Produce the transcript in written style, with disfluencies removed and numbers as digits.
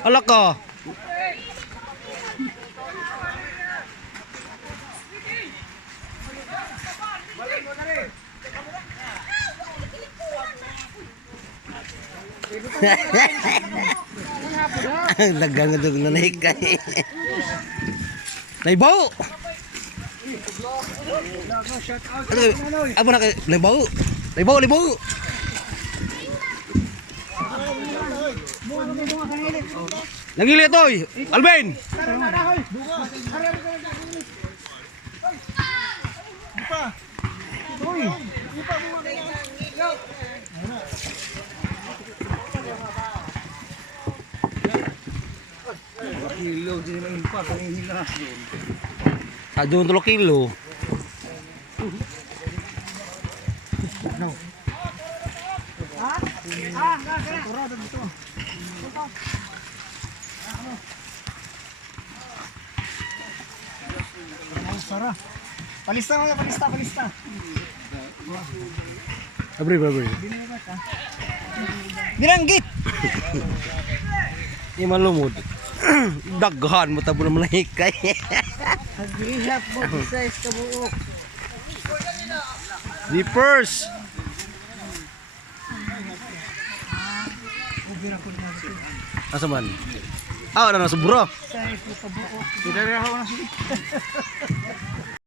Ala ka. Lagang dog na naikay. Naibaw. Abo na kay naibaw. Naibaw. Nagili toy, Alvin. Kilo din ang impa kung hina. Adun 3 kilo. No. Kurado dito. Sara. Palista. Abri. Bilanggit. Ni malumod. Daghan mo tabo naman naikay. Naglihap mo size ka buok. Di first. Asa man? Ah, na subro. Size ka buok. Tidak ako na